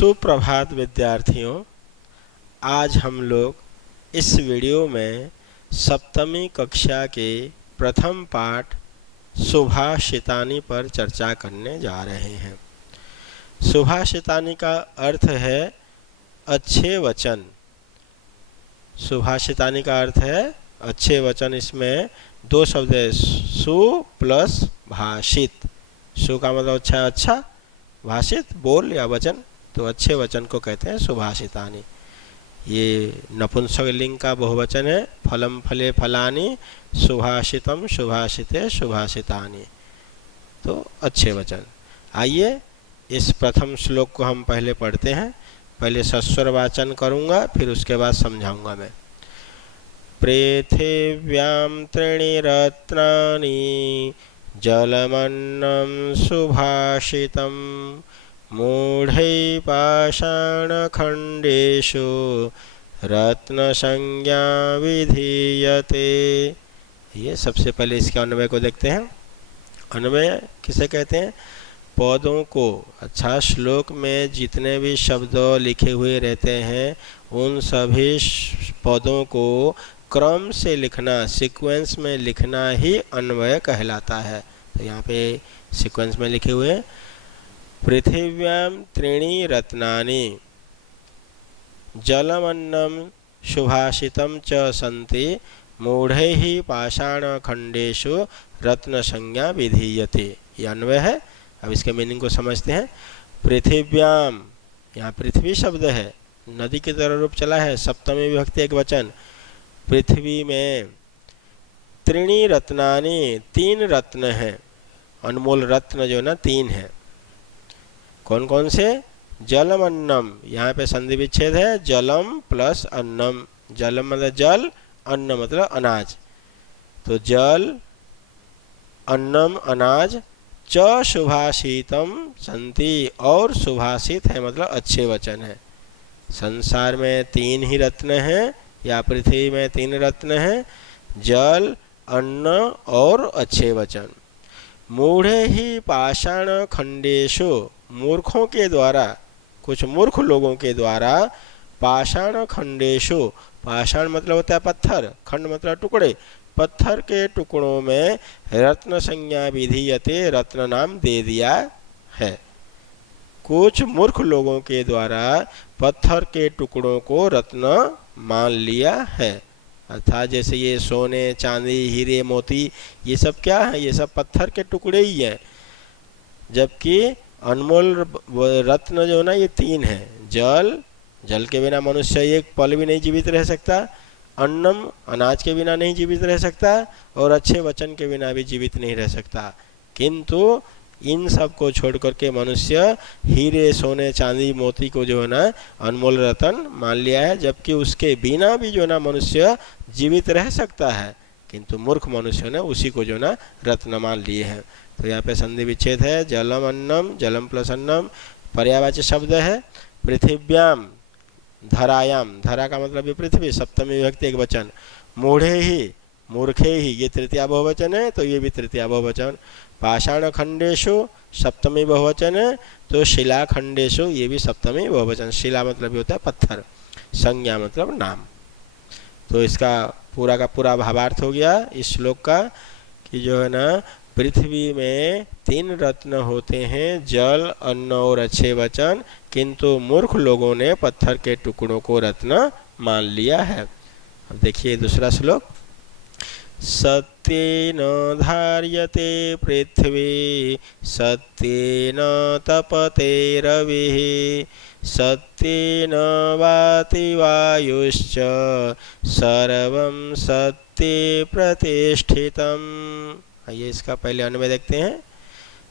सुप्रभात विद्यार्थियों, आज हम लोग इस वीडियो में सप्तमी कक्षा के प्रथम पाठ सुभाषितानी पर चर्चा करने जा रहे हैं। सुभाषितानी का अर्थ है अच्छे वचन। सुभाषितानी का अर्थ है अच्छे वचन। इसमें दो शब्द है, सु प्लस भाषित। सु का मतलब अच्छा, भाषित बोल या वचन, तो अच्छे वचन को कहते हैं सुभाषितानी। ये नपुंसकलिंग का बहुवचन है। फलम फले फलानि सुभाषितम सुभाषिते सुभाषितानि, तो अच्छे वचन। आइए इस प्रथम श्लोक को हम पहले पढ़ते हैं। पहले सस्वर वाचन करूँगा, फिर उसके बाद समझाऊंगा मैं। पृथिव्यां त्रीणि रत्नानि जलमन्नं सुभाषितं मूढ़ै पाषाणखण्डेषु रत्नसंज्ञा विधीयते। ये सबसे पहले इसके अन्वय को देखते हैं। अन्वय किसे कहते हैं? पदों को। अच्छा, श्लोक में जितने भी शब्द लिखे हुए रहते हैं उन सभी पदों को क्रम से लिखना, सीक्वेंस में लिखना ही अन्वय कहलाता है। तो यहाँ पे सीक्वेंस में लिखे हुए पृथिव्यां त्रीणि रत्नानि जलमन्नं सुभाषितं च सन्ति मूढ़ैः पाषाणखण्डेषु रत्नसंज्ञा विधीयते। ये अन्वय है। अब इसके मीनिंग को समझते हैं। पृथिव्यां, यहाँ पृथ्वी शब्द है, नदी की तरह रूप चला है, सप्तमी विभक्ति एक वचन। पृथ्वी में त्रीणि रत्नानि, तीन रत्न हैं, अनमोल रत्न जो ना तीन हैं। कौन कौन से? जलम अन्नम, यहाँ पे संधि विच्छेद है, जलम प्लस अन्नम। जलम मतलब जल, अन्न मतलब अनाज। तो जल, अन्नम अनाज, च सुभाषितम संति, और सुभाषित है मतलब अच्छे वचन है। संसार में तीन ही रत्न हैं, या पृथ्वी में तीन रत्न हैं, जल, अन्न और अच्छे वचन। मूढ़े ही पाषाण खंडेशु, मूर्खों के द्वारा, कुछ मूर्ख लोगों के द्वारा, पाषाण खंडेशु, पाषाण मतलब होता है पत्थर, खंड मतलब टुकड़े, पत्थर के टुकड़ों में रत्न संज्ञा विधीयते, रत्न नाम दे दिया है। कुछ मूर्ख लोगों के द्वारा पत्थर के टुकड़ों को रत्न मान लिया है। अर्थात जैसे ये सोने चांदी हीरे मोती, ये सब क्या है? ये सब पत्थर के टुकड़े ही हैं। जबकि अनमोल रत्न जो ना ये तीन हैं। जल, जल के बिना मनुष्य एक पल भी नहीं जीवित रह सकता। अन्नम, अनाज के बिना नहीं जीवित रह सकता। और अच्छे वचन के बिना भी जीवित नहीं रह सकता। किंतु इन सब को छोड़ करके मनुष्य हीरे सोने चांदी मोती को जो है ना अनमोल रत्न मान लिया है। जबकि उसके बिना भी जो ना मनुष्य जीवित रह सकता है, किंतु मूर्ख मनुष्य ने उसी को जो ना रत्न मान लिए हैं। तो यहाँ पे संधि विच्छेद है। जलम अन्नम, जलम प्लस अन्नम, पर्यायवाची शब्द है। पृथिव्याम, धरायाम, धरा का मतलब ये पृथ्वी, सप्तमी विभक्ति एक वचन। मूढ़े ही, मूर्खे ही, ये तृतीया बहुवचन है, तो ये भी तृतीया बहुवचन। पाषाण खंडेशु, सप्तमी बहुवचन है, तो शिला खंडेशु, ये भी सप्तमी बहुवचन। शिला मतलब होता है पत्थर, संज्ञा मतलब नाम। तो इसका पूरा का पूरा भावार्थ हो गया इस श्लोक का, कि जो है ना पृथ्वी में तीन रत्न होते हैं, जल, अन्न और अच्छे वचन, किंतु मूर्ख लोगों ने पत्थर के टुकड़ों को रत्न मान लिया है। अब देखिए दूसरा श्लोक। सत्येन धार्यते पृथ्वी सत्येन तपते रविः सत्येन वाति वायुश्च सर्वं सत्ये प्रतिष्ठितम्। आइए इसका पहले अन्वय देखते हैं।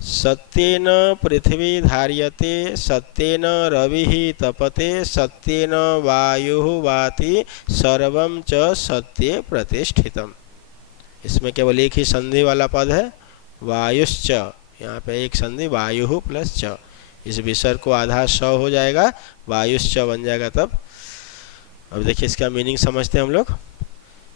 सत्येन पृथ्वी धार्यते सत्येन रविः तपते सत्येन वायुः वाति सर्वं च सत्ये प्रतिष्ठितम्। इसमें केवल एक ही संधि वाला पद है, वायुश्च। यहाँ पे एक संधि वायु प्लस च, इस विसर्ग को आधा स हो जाएगा, वायुश्च बन जाएगा तब। अब देखिए इसका मीनिंग समझते हैं हम लोग।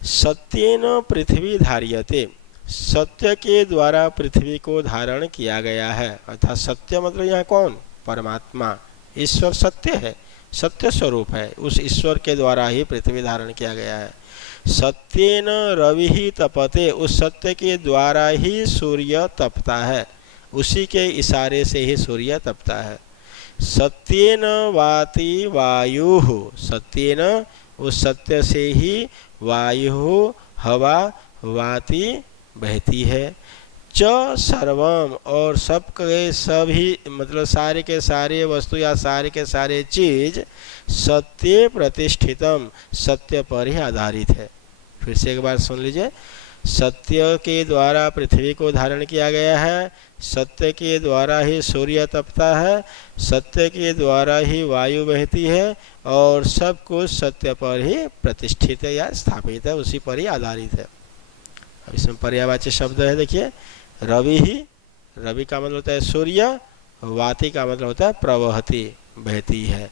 सत्येन पृथ्वी धार्यते, सत्य के द्वारा पृथ्वी को धारण किया गया है। अर्थात सत्य मतलब यहाँ कौन? परमात्मा। ईश्वर सत्य है, सत्य स्वरूप है, उस ईश्वर के द्वारा ही पृथ्वी धारण किया गया है। सत्येन रवि ही तपते, उस सत्य के द्वारा ही सूर्य तपता है, उसी के इशारे से ही सूर्य तपता है। सत्येन वाति वायु, सत्येन उस सत्य से ही वायु हवा वाति बहती है। च सर्वम, और सब के सभी मतलब सारे के सारे वस्तु या सारे के सारे चीज सत्य प्रतिष्ठितम, सत्य पर ही आधारित है। फिर से एक बार सुन लीजिए, सत्य के द्वारा पृथ्वी को धारण किया गया है, सत्य के द्वारा ही सूर्य तपता है, सत्य के द्वारा ही वायु बहती है, और सब कुछ सत्य पर ही प्रतिष्ठित है या स्थापित है, उसी पर ही आधारित है। अब इसमें पर्यायवाची शब्द है, देखिए रवि ही, रवि का मतलब होता है सूर्य, वाति का मतलब होता है प्रवहती, बहती है।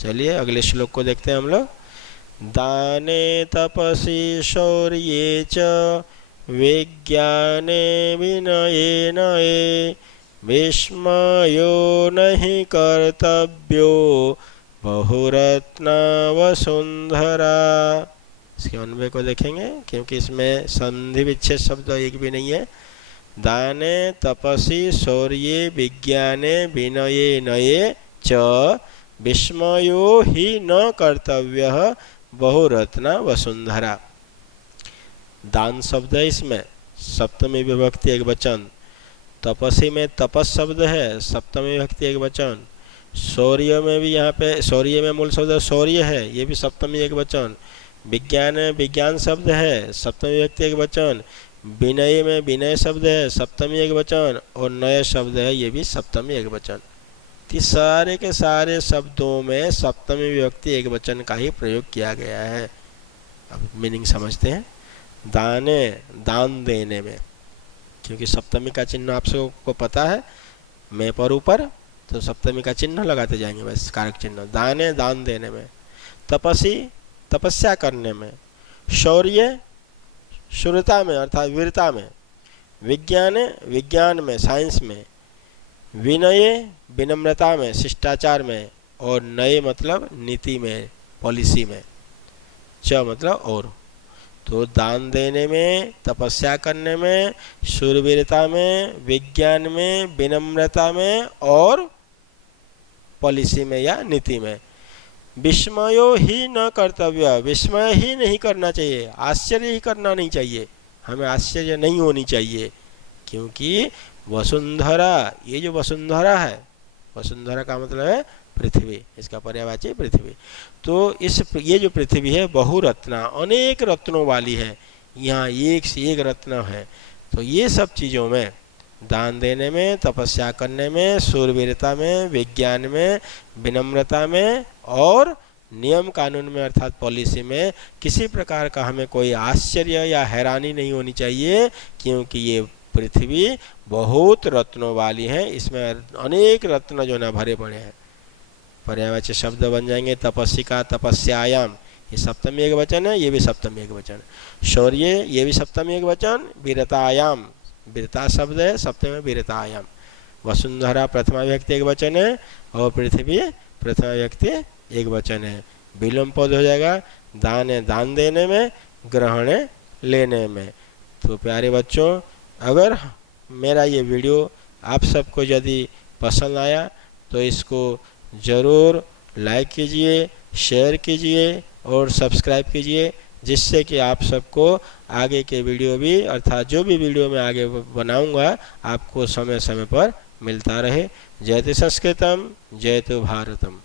चलिए अगले श्लोक को देखते हैं हम लोग। दाने तपसि शौर्ये च विज्ञाने विनये नये विस्मयो नहीं कर्तव्यो बहुरत्ना वसुंधरा। इसके अन्वय को देखेंगे क्योंकि इसमें संधि विच्छेद शब्द एक भी नहीं है। दाने तपसि शौर्ये विज्ञाने विनये नये च विस्मयो ही न कर्तव्य बहुरत्ना वसुंधरा। दान शब्द है, इसमें सप्तमी विभक्ति एक वचन। तपस्वी में तपस शब्द है, सप्तमी विभक्ति एक वचन। शौर्य में भी यहाँ पे शौर्य में मूल शब्द शौर्य है, ये भी सप्तमी एक वचन। विज्ञान में विज्ञान शब्द है, सप्तमी विभक्ति एक वचन। विनय में विनय शब्द है, सप्तमी एक वचन। और नय शब्द है, ये भी सप्तमी एक वचन। सारे के सारे शब्दों में सप्तमी विभक्ति एक वचन का ही प्रयोग किया गया है। अब मीनिंग समझते हैं। दाने, दान देने में, क्योंकि सप्तमी का चिन्ह आप सबको पता है, मैं पर ऊपर, तो सप्तमी का चिन्ह लगाते जाएंगे बस, कारक चिन्ह। दाने, दान देने में। तपस्वी, तपस्या करने में। शौर्य, शूरता में अर्थात वीरता में। विज्ञान, विज्ञान में, साइंस में। विनय, विनम्रता में, शिष्टाचार में। और नए मतलब नीति में, पॉलिसी में। च मतलब और। तो दान देने में, तपस्या करने में, शूरवीरता में, विज्ञान में, विनम्रता में और पॉलिसी में या नीति में। विस्मयो ही न कर्तव्य, विस्मय ही नहीं करना चाहिए, आश्चर्य ही करना नहीं चाहिए, हमें आश्चर्य नहीं होनी चाहिए। क्योंकि वसुंधरा, ये जो वसुंधरा है, वसुंधरा का मतलब है पृथ्वी, इसका पर्यायवाची पृथ्वी। तो ये जो पृथ्वी है बहुरत्ना, अनेक रत्नों वाली है, यहाँ एक से एक रत्न है। तो ये सब चीज़ों में, दान देने में, तपस्या करने में, शूरवीरता में, विज्ञान में, विनम्रता में और नियम कानून में अर्थात पॉलिसी में किसी प्रकार का हमें कोई आश्चर्य या हैरानी नहीं होनी चाहिए, क्योंकि ये पृथ्वी बहुत रत्नों वाली है, इसमें अनेक रत्न जो ना भरे पड़े हैं। पर्यायवाची शब्द बन जाएंगे तपस्विका, तपस्यायाम, ये सप्तमी एक वचन है, ये भी सप्तमी एक वचन। शौर्य, ये भी सप्तमी एक वचन। वीरतायाम, वीरता शब्द है, सप्तमी में वीरतायाम। वसुंधरा प्रथमा विभक्ति एक वचन है और पृथ्वी प्रथमा विभक्ति एक वचन है। विलोम पद हो जाएगा दान है, दान देने में, ग्रहण है, लेने में। तो प्यारे बच्चों, अगर मेरा ये वीडियो आप सबको यदि पसंद आया तो इसको ज़रूर लाइक कीजिए, शेयर कीजिए और सब्सक्राइब कीजिए, जिससे कि आप सबको आगे के वीडियो भी अर्थात जो भी वीडियो मैं आगे बनाऊंगा आपको समय समय पर मिलता रहे। जयतु संस्कृतम, जयतु भारतम।